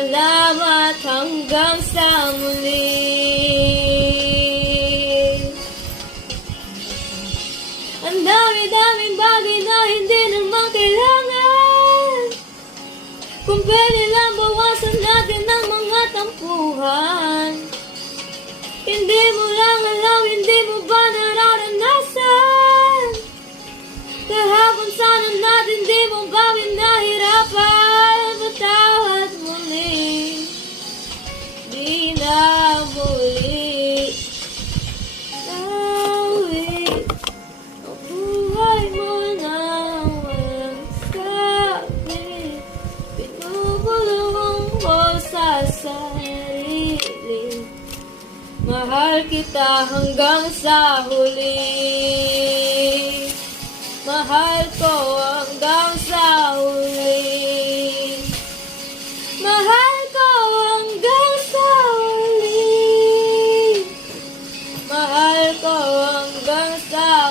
Salamat hanggang sa muli. Ang dami-daming bagay na hindi naman kailangan. Kung pwede lang bawasan natin ang mga tampuhan. Hindi mo lang alam, hindi mo ba nararanasan? Kahapon sana natin, di mo ba pinahirapan? Patawad muli, di na muli nawi ang buhay mo na walang sabi. Pinupulong mo sa sarili, mahal kita hanggang sa huli. Mahal ko hanggang sa huli. Mahal ko hanggang sa huli. Mahal ko hanggang sa